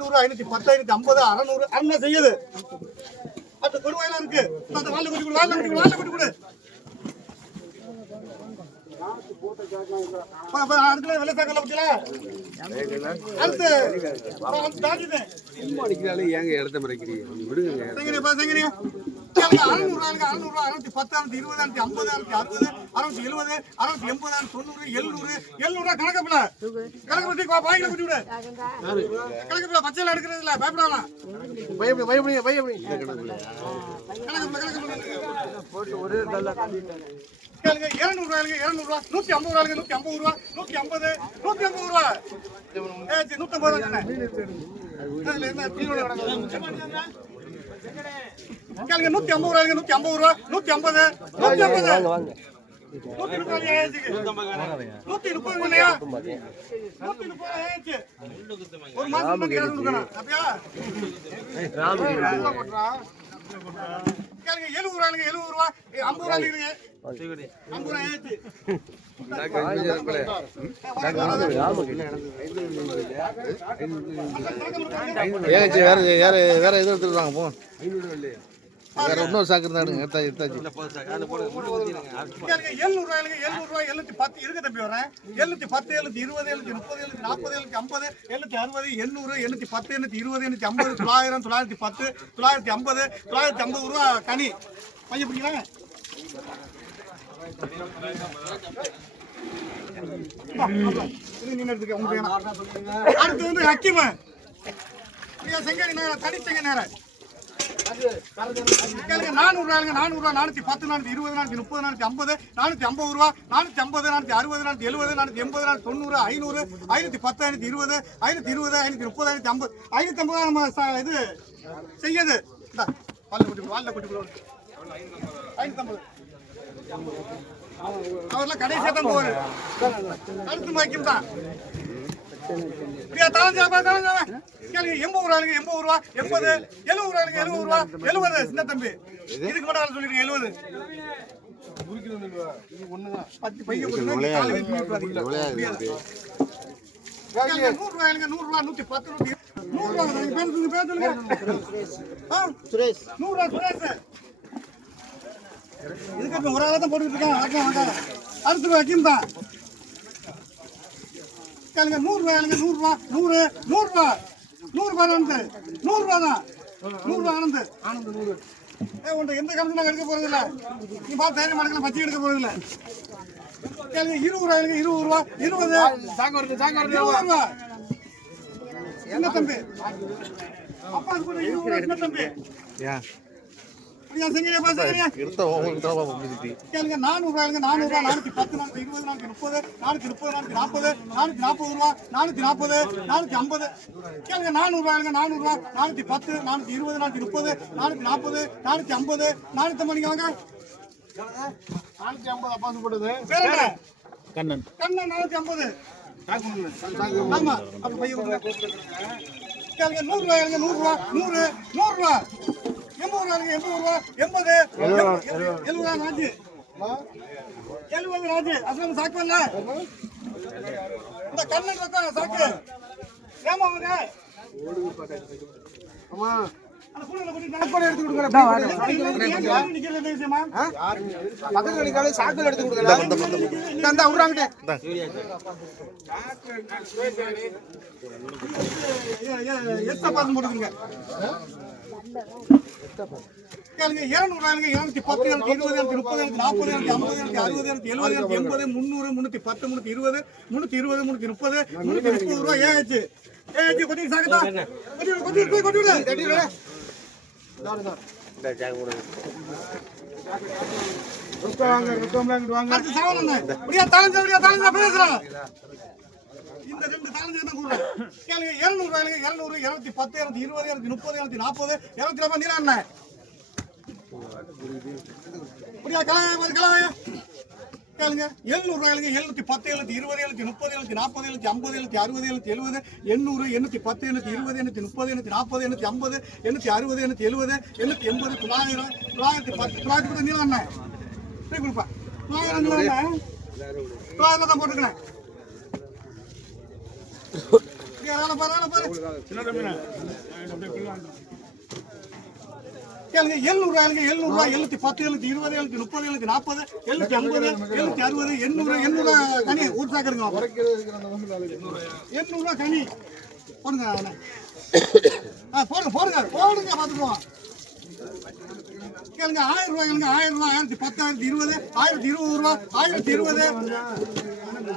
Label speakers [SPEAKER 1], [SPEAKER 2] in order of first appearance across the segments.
[SPEAKER 1] ஐநூறு ஐநூத்தி பத்து ஐநூத்தி ஐம்பது அறநூறு அண்ணன் செய்யுது. அந்த கொடுவாயெல்லாம் இருக்கு. அந்த வாழை குட்டி கொடு வாழை குட்டி கொடு வாழை குட்டி கொடு. அடுத்துல வெள்ளை சாக்கல பத்தியா அடுத்து அடுத்து தாண்டிட்டேன்
[SPEAKER 2] ஏங்க இடத்த மறைக்கிறீங்க? விடுங்க
[SPEAKER 1] அறுநூறு ஆளுங்க அறுநூறு அறுநூத்தி பத்து அறுநூத்தி இருபது அறுநூத்தி ஐம்பது அறுநூத்தி அறுபது அறுநூத்தி எழுபது அறுநூத்தி எண்பது அறுநூத்தி தொண்ணூறு எழுநூறு எழுநூறு கணக்கப்பல கணக்கு பத்தி வாங்கில குட்டி விடு கணக்கப்பல பச்சையில எடுக்கிறது இல்ல பயப்படாம
[SPEAKER 3] பயப்படி பயப்படி. பயப்படி
[SPEAKER 1] கணக்கப்பல கணக்கப்பல இருநூறு ரூபாய்ங்க இருநூறு ரூபா நூத்தி ஐம்பது ரூபாய்ங்க நூத்தி ஐம்பது ரூபா. நூத்தி ஐம்பது நூத்தி ஐம்பது ரூபா. நூத்தி ஐம்பது ரூபா தானே? கேளுங்க நூத்தி ஐம்பது ரூபாய்ங்க நூத்தி ஐம்பது ரூபா நூத்தி ஐம்பது நூத்தி ஐம்பது. நூத்தி முப்பது ஏஜுக்கு நூத்தி முப்பது இல்லையா? நூத்தி முப்பது ஒரு மாசம் அப்படியா? எழுபது ரூபாய்ங்க எழுபது ரூபா ஐம்பது ரூபா இருக்குங்க ஐம்பது ரூபா ஏஜ்
[SPEAKER 3] ஏங்க வேற வேற வேற எதுவும் போ. வேற இன்னொரு சாக்கு எடுத்தாச்சு. எடுத்தாச்சு
[SPEAKER 1] எழுநூத்தி பத்து. இருக்கு தம்பி வரேன். எழுநூத்தி பத்து எழுநூத்தி இருபது எழுநூத்தி முப்பது எழுநூத்தி நாற்பது எழுநூத்தி ஐம்பது எழுநூத்தி அறுபது எண்ணூறு எண்ணூத்தி பத்து எண்ணூத்தி இருபது எண்ணூத்தி ஐம்பது தொள்ளாயிரம் தொள்ளாயிரத்தி பத்து தொள்ளாயிரத்தி ஐம்பது தொள்ளாயிரத்தி ஐம்பது ரூபா கனி. பையன் பிடிக்கிறாங்க? அடுத்து வந்து ஹக்கிம. செங்கடி நேரம் தனி செங்க நேரம் கேளுங்க நானூறு ரூபாய்ங்க நானூறு ரூபா நானூத்தி பத்து நானூற்றி இருபது நானூற்றி முப்பது நானூற்றி ஐம்பது நானூற்றி ஐம்பது ரூபா நானூற்றி ஐம்பது நானூற்றி அறுபது நானூற்றி எழுபது நானூற்றி எண்பது நானூத்தி தொண்ணூறு ஐநூறு ஐநூத்தி பத்து ஐநூத்தி இருபது ஐநூத்தி இருபது ஐநூற்றி முப்பது ஐநூத்தி ஐம்பது ஐநூத்தி ஐம்பது நம்ம இது செய்யுது. இந்தா, வால்ல குட்டி கொடு, வால்ல குட்டி கொடு. ஐநூத்தி ஐம்பது. அவர்லாம் கடைசியாக தான் போவாரு. அடுத்து வைக்கும் தான் பிரியா தாளஞ்சாமா தாளஞ்சாமா கேளுங்க எண்பது ரூபாய்ங்க எண்பது ரூபா எண்பது எழுபது ரூபாய்ங்க எழுபது ரூபா எழுபது சின்ன தம்பி. இதுக்கு மட்டும் சொல்லிருக்கேன் எழுபது. பத்து பைய கொடுங்க காலை வெட்டி விட்டுறாதீங்க. முடியாது. கேளுங்க, நூறு நூறு ரூபா நூத்தி பத்து நூத்தி நூறு ரூபா பேர் சொல்லுங்க பேர் சொல்லுங்க? நூறு ரூபா சுரேஷ். இதுக்கு ஒரு ஆளா தான் போட்டுக்கிட்டு இருக்கான். அடுத்து வைக்கும் தான் கேளுங்க நூறு ரூபாய்ங்க நூறு ரூபா நூறு நூறு ரூபா நூறு ஆனந்து நூறு ரூபா தான். நூறு ரூபா ஆனந்து ஆனந்து நூறு ஏ உண்டு எந்த கணக்கு நாங்கள் எடுக்க போறது இல்லை. நீ பார்த்து தைரியம் மடக்கலாம் பச்சை எடுக்க போறது இல்லை. கேளுங்க இருபது ரூபாய்ங்க இருபது ரூபா இருபது. இருபது ரூபா என்ன தம்பி? அப்பா இருபது ரூபா என்ன தம்பி? கேளுங்க நானூறு ரூபாய்ங்க நானூறு ரூபா நானூத்தி பத்து நானூத்தி இருபது நானூத்தி முப்பது நானூத்தி முப்பது நானூத்தி நாற்பது நானூத்தி நாற்பது ரூபா நானூத்தி நாற்பது நானூத்தி ஐம்பது. கேளுங்க நானூறு ரூபாய்ங்க நானூறு ரூபா நானூத்தி பத்து நானூத்தி இருபது நானூத்தி முப்பது நானூத்தி நாற்பது நானூத்தி ஐம்பது நானூத்தி ஐம்பது வாங்க.
[SPEAKER 3] நானூத்தி ஐம்பது அப்பா போட்டது கண்ணன்.
[SPEAKER 1] கண்ணன் நானூத்தி ஐம்பது. ஆமா அப்ப பையன் நூறு ரூபாய்ங்க நூறு ரூபா நூறு நூறு ரூபா. எண்பது ரூபாய்ங்க எண்பது ரூபா எண்பது எழுபது நாஞ்சு எழுபது ராஜு அசலம் சாக்குவல்ல இந்த கண்ணன் இருக்கா சாக்கு ஏமா அவங்க
[SPEAKER 3] ஆமா
[SPEAKER 1] நாக்கு எடுத்து
[SPEAKER 3] சாக்கு கொடுக்கல இந்த விடுறாங்கட்டே
[SPEAKER 1] எத்த பார்த்து போட்டுக்கோங்க கேளுங்க இருநூறு ரூபாய்ங்க இருநூத்தி பத்து இருநூத்தி இருபது இருநூத்தி முப்பது இருநூத்தி நாற்பது இருநூத்தி ஐம்பது இருநூத்தி அறுபது இருநூத்தி எழுபது இருநூத்தி எண்பது முந்நூறு முன்னூத்தி பத்து முன்னூத்தி இருபது முன்னூத்தி இருபது முன்னூத்தி முப்பது முன்னூத்தி முப்பது ரூபாய் ஏன் ஆச்சு ஏன் ஆச்சு கொட்டி சாக்கத்தா கொட்டி விடு கொட்டி விடு கொட்டி விடு. சகோதரன் இப்படியா தாழ்ந்து இப்படியா தாழ்ந்து பேசுறான் இந்த ரெண்டு தாழ்ந்து தான் கூடுறேன் கேளுங்க இருநூறு ரூபாய்ங்க இருநூறு இருநூத்தி பத்து இருநூத்தி இருபது இருநூத்தி முப்பது இருநூத்தி நாற்பது இருநூத்தி நாற்பது நீரா என்ன? இப்படியா கலாய கலாய? கேளுங்க எழுநூறு ரூபாய்ங்க எழுநூத்தி பத்து எழுநூத்தி இருபது எழுநூத்தி முப்பது எழுநூத்தி நாற்பது எழுநூத்தி ஐம்பது எழுநூத்தி அறுபது எழுநூத்தி எழுபது எண்ணூறு எண்ணூத்தி பத்து எண்ணூத்தி இருபது எண்ணூத்தி முப்பது எண்ணூத்தி நாற்பது எண்ணூத்தி ஐம்பது எண்ணூத்தி அறுபது எண்ணூத்தி எழுபது எண்ணூத்தி எண்பது தொள்ளாயிரம் தொள்ளாயிரத்தி பத்து தொள்ளாயிரத்தி பத்து நீளம் என்ன? இப்படி கொடுப்பா. தொள்ளாயிரம் நீளம் தொள்ளாயிரம் தான் போட்டுக்கிறேன் அப்படியே ஆளை பாரு ஆளை பாரு கேளுங்க எழுநூறு ஆளுங்க எழுநூறு ரூபாய் எழுநூத்தி பத்து எழுநூத்தி இருபது எழுநூத்தி முப்பது எழுநூத்தி நாற்பது எழுநூத்தி ஐம்பது எழுநூத்தி அறுபது எண்ணூறு எண்ணூறு கனி. ஒரு சாக்கடுங்க எண்ணூறு கனி. போடுங்க அவனை. போடுங்க போடுங்க போடுங்க பார்த்துக்குவோம் கேளுங்க ஆயிரம் ரூபாய் கேளுங்க ஆயிரம் ரூபாய் ஆயிரத்தி பத்தாயிரத்தி இருபது ஆயிரத்தி இருபது ரூபா ஆயிரத்தி இருபது.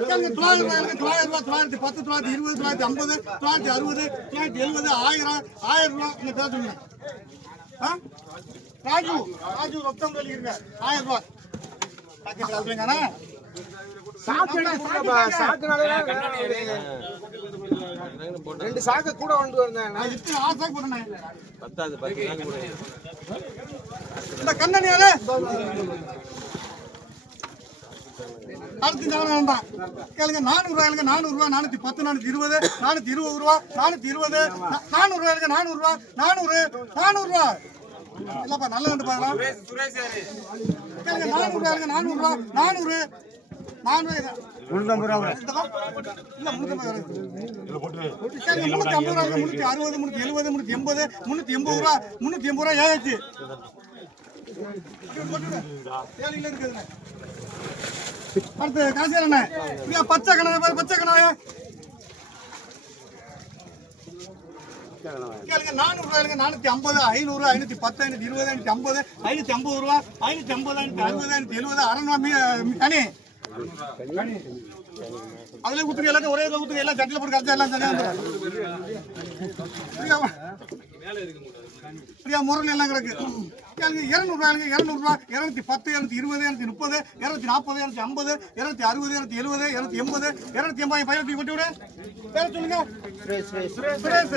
[SPEAKER 1] கேளுங்க தொள்ளாயிரம் ரூபாய் கேளுங்க தொள்ளாயிரம் ரூபாய் தொள்ளாயிரத்தி பத்து தொள்ளாயிரத்தி இருபது தொள்ளாயிரத்தி ஐம்பது தொள்ளாயிரத்தி அறுபது தொள்ளாயிரத்தி எழுபது ஆயிரம் ஆயிரம் ரூபாய். இந்த பேர் சொல்லுங்க. ஆ? ராஜு ராஜு ரத்தம் இருக்க ஆயிரம் ரூபாய். பாக்கெட் அதுலங்கண்ணா
[SPEAKER 2] ரெண்டு சாக்க கூட கொண்டு வந்தேன். பத்தாது
[SPEAKER 1] இந்த கண்ணனியால அடுத்து ஜாதகம் தான் கேளுங்க நானூறு ரூபாய்ங்க நானூறு ரூபாய் நானூத்தி பத்து நானூத்தி இருபது நானூத்தி இருபது ரூபா நானூத்தி இருபது நானூறு ரூபாய்ங்க நானூறு ரூபா நானூறு நானூறு ரூபா இல்லப்பா நல்ல கண்டு பாக்கலாம் கேளுங்க நானூறு ரூபாய்ங்க நானூறு ரூபா நானூறு நானூறு
[SPEAKER 4] முன்னூத்தம்பது ரூபா.
[SPEAKER 1] இல்ல ரூபா. முன்னூத்தி அறுபது முன்னூத்தி எழுபது முன்னூத்தி எண்பது முன்னூத்தி எண்பது ரூபா முன்னூத்தி எண்பது ரூபா அடுத்து அண்ணே இங்க பச்சை கணாய பாரு பச்சை கணாய கேளுங்க நானூறு ரூபாய்ங்க நானூத்தி ஐம்பது ஐநூறு ஐநூத்தி பத்து ஐநூத்தி இருபது ஐநூத்தி ஐம்பது ஐநூத்தி ஐம்பது ரூபா ஐநூத்தி ஐம்பது ஐநூத்தி அறுபது ஐநூத்தி எழுபது அறநூறு கனி அதுல ஊத்துங்க எல்லாத்தையும் ஒரே இதுல ஊத்துங்க எல்லாம் சட்டில போட்டு கரைச்சா எல்லாம் தனியாக வந்துடும் பிரியா பிரியா முரல் எல்லாம் கிடக்கு. இரநூறுவா இரநூறுவாய்ங்க இரநூறுவா இரநூத்தி பத்து இரநூத்தி இருபது இரநூத்தி முப்பது இரநூத்தி நாற்பது இரநூத்தி ஐம்பது இரநூத்தி அறுபது இரநூத்தி எழுபது இரநூத்தி எண்பது இரநூத்தி எண்பது பயிரத்தி கொண்டு விடு. பேர சொல்லுங்க. சுரேஷ்.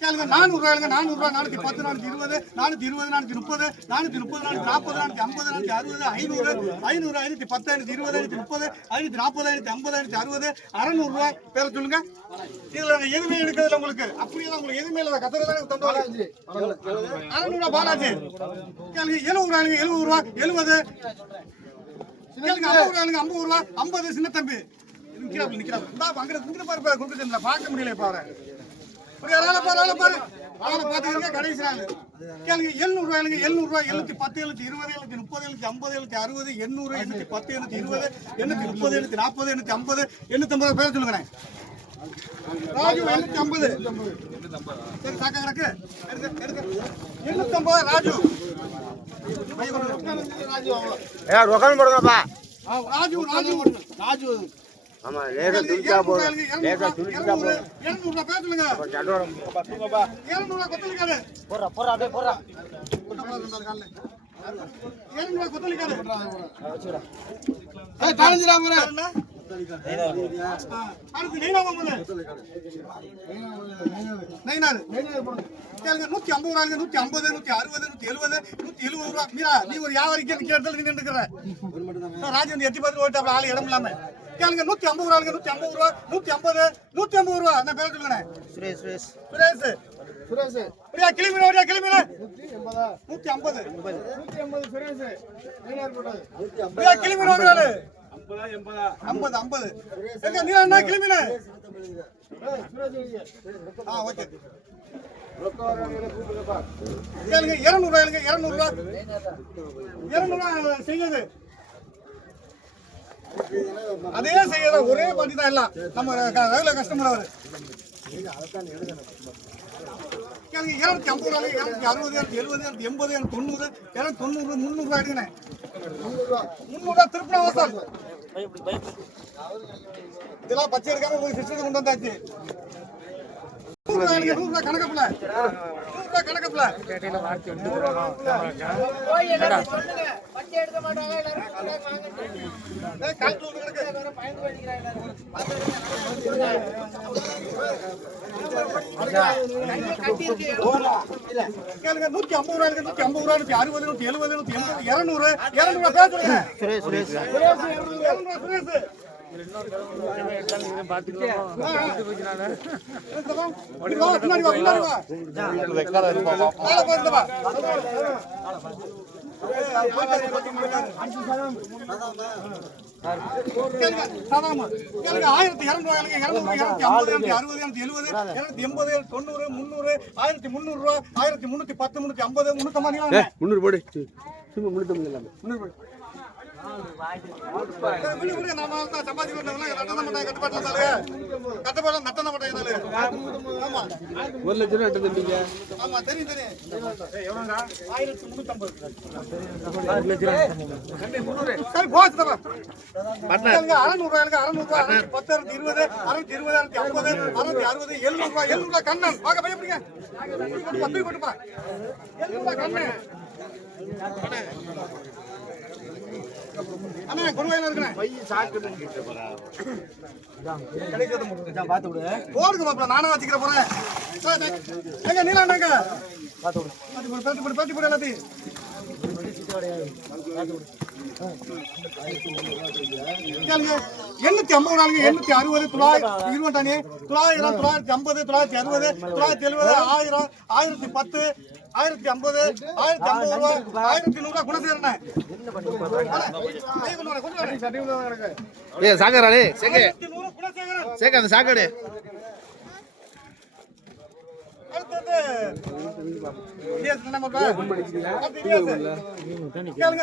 [SPEAKER 1] கேளுங்க நானூறு ரூபாய்ங்க நானூறு ரூபாய் நானூத்தி பத்து நானூத்தி இருபது நானூத்தி இருபது நானூத்தி முப்பது நானூத்தி முப்பது நானூத்தி நாற்பது நானூத்தி ஐம்பது நானூத்தி அறுபது ஐநூறு ஐநூறு ஐநூத்தி பத்து ஐநூத்தி இருபது ஐநூத்தி முப்பது ஐநூத்தி நாற்பது ஐநூத்தி ஐம்பது ஐநூத்தி அறுபது அறநூறு ரூபாய். பேர சொல்லுங்க. இதுல எதுவுமே எடுக்கிறதுல உங்களுக்கு. அப்படியே உங்களுக்கு எதுவுமே இல்லை. கத்துறதா தந்தோம். அறநூறு ரூபாய் பாலாஜி. கேளுங்க எழுபது ரூபாய் எழுபது ரூபா எழுபது. கேளுங்க ஐம்பது ரூபாய் ஐம்பது ரூபா ஐம்பது சின்ன தம்பி. நிக்கிறாப்ல நிக்கிறாப்ல இந்தா அங்க இங்கிட்டு பாரு பாரு கொடுத்துட்டு பார்க்க முடியல பாரு. கடைசி நாள். கேளுங்க எழுநூறு ரூபாய்ங்க எழுநூறு ரூபாய் எழுநூத்தி பத்து எழுநூத்தி இருபது எழுநூத்தி முப்பது எழுநூத்தி ஐம்பது எழுநூத்தி அறுபது எண்ணூறு எண்ணூத்தி பத்து எழுநூத்தி இருபது எண்ணூத்தி முப்பது எண்ணூத்தி நாற்பது எண்ணூத்தி ஐம்பது எண்ணூத்தி ஐம்பது பேர் சொல்லுங்க ராஜு எண்ணூத்தி ஐம்பது. சரி சாக்க எடுக்க எண்ணூத்தி ஐம்பது ராஜு. ராஜு ராஜு ராஜு
[SPEAKER 4] ஆமா லேசா துணிச்சா போதும் லேசா துணிச்சா போதும்
[SPEAKER 1] எழுநூறு பேர் சொல்லுங்க
[SPEAKER 4] சண்டோரம்
[SPEAKER 1] எழுநூறு கொத்தலிக்காடு.
[SPEAKER 4] போடுறா போடுறா அப்படியே போடுறா.
[SPEAKER 1] எழுநூறு கொத்தலிக்காடு.
[SPEAKER 3] காலஞ்சிராம
[SPEAKER 1] அடுத்து நெய்னாமா நெய்னாரு கேளுங்க நூத்தி ஐம்பது ரூபாய்ங்க நூத்தி ஐம்பது நூத்தி அறுபது நூத்தி எழுபது நூத்தி எழுபது ரூபா. மீரா நீ ஒரு வியாபாரிக்கு நிக்க இடத்துல நீ நின்றுக்கிற ராஜு வந்து எட்டி பார்த்து ஓட்டு ஆள் இடம் இல்லாம. கேளுங்க நூத்தி ஐம்பது ரூபாய்ங்க நூத்தி ஐம்பது ரூபா நூத்தி ஐம்பது நூத்தி ஐம்பது ரூபா நான் பேர சொல்லுங்க
[SPEAKER 3] சுரேஷ் சுரேஷ்.
[SPEAKER 1] சுரேஷ்.
[SPEAKER 3] சுரேஷ்.
[SPEAKER 1] பிரியா கிளம்பின வரியா கிளம்பின நூத்தி ஐம்பது. பிரியா கிளம்பின வரியாரு ஐம்பது ஐம்பது. எங்க நீ என்ன கிளம்பின ஆ ஓகே. கேளுங்க இருநூறு ரூபாய்ங்க இருநூறு ரூபா இருநூறு ரூபாய் செய்யுது. அதே செய்யற ஒரே பாட்டி தான் எல்லாம். நம்ம ரெகுலர் கஸ்டமர் அவர் எனக்கு இருநூத்தி ஐம்பது ரூபாய் இருநூத்தி அறுபது இருநூத்தி எழுபது இருநூத்தி எண்பது இருநூத்தி தொண்ணூறு இருநூத்தி தொண்ணூறு முந்நூறு ரூபாய் எடுக்கணும் முந்நூறு ரூபாய் இதெல்லாம் பச்சை எடுக்காம போய் சிஸ்டத்தை கொண்டு வந்தாச்சு. நூத்தி ஐம்பது ரூபாய் நூத்தி ஐம்பது ரூபாய், நூத்தி அறுபது, நூத்தி எழுபது, நூத்தி எண்பது, இருநூறு, இருநூறு ரூபாய் பேர் சொல்லுங்க.
[SPEAKER 3] சுரேஷ் சுரேஷ்.
[SPEAKER 1] சுரேஷ், ஆயிரத்தி இருநூறு இருநூத்தி ஐம்பது, இருநூத்தி அறுபது, இருநூத்தி எழுபது, இருநூத்தி எண்பது, தொண்ணூறு, முந்நூறு, ஆயிரத்தி முந்நூறு ரூபா, ஆயிரத்தி முந்நூத்தி பத்து, முந்நூத்தி ஐம்பது, முந்நூத்தம்பது ரூபா.
[SPEAKER 4] முந்நூறு போடு. முன்னூத்தி இல்லாம
[SPEAKER 1] விடு, விடு,
[SPEAKER 4] ஒரு லட்சம் ரூபா எட்டு தம்பிங்க
[SPEAKER 1] ஆமா, தெரியும், தெரியும். ஆயிரத்தி முந்நூத்தம்பது. சரி, போ, சித்தப்பா. கேளுங்க, அறநூறு ரூபாய்க்கு, அறநூறு ரூபாய், அறநூத்தி பத்து, அறுநூத்தி இருபது, அறுநூத்தி இருபது, அறுநூத்தி ஐம்பது, அறுநூத்தி அறுபது, எழுநூறு ரூபாய், எழுநூறு ரூபாய் கண்ணன். வாங்க, பையன் பிடிங்க. தூக்கி கொண்டு போ, தூக்கி கொண்டு போ. எழுநூறு ரூபாய் கண்ணன். அண்ணே, கொடுவாயில இருக்குண்ணே. போடுங்க மாப்பிள, நானே வச்சுக்கிற போறேன். எங்க சரி. எங்க நீலாண்டாங்க? பேட்டி போடு, பேட்டி போடு, பேட்டி போடு எல்லாத்தையும். எண்ணூத்தி ஐம்பது நாளுங்க எண்ணூத்தி அறுபது தொள்ளாயிரத்தி இருபத்தானே தொள்ளாயிரம் தொள்ளாயிரத்தி ஐம்பது தொள்ளாயிரத்தி அறுபது தொள்ளாயிரத்தி எழுபது ஆயிரம் ஆயிரத்தி பத்து ஆயிரத்தி ஐம்பது ஆயிரத்தி ஐம்பது ரூபா ஆயிரத்தி நூறு ரூபா குணசேரண்ணே
[SPEAKER 3] ஏ சாக்கடா டே சேகே
[SPEAKER 1] ஆயிரத்தி நூறு குணசேகரன்
[SPEAKER 3] சேகே அந்த சாக்கடை
[SPEAKER 1] அடுத்தது இலியாஸ் என்ன பண்ற? அடுத்து இலியாஸ். கேளுங்க,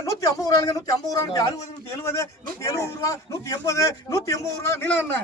[SPEAKER 1] நூத்தி ஐம்பது ரூபாய்ங்க, நூத்தி ஐம்பது ரூபா, நூத்தி அறுபது, நூத்தி எழுபது, நூத்தி எழுபது ரூபா, நூத்தி எண்பது, நூத்தி எண்பது ரூபா, நீலம் என்ன?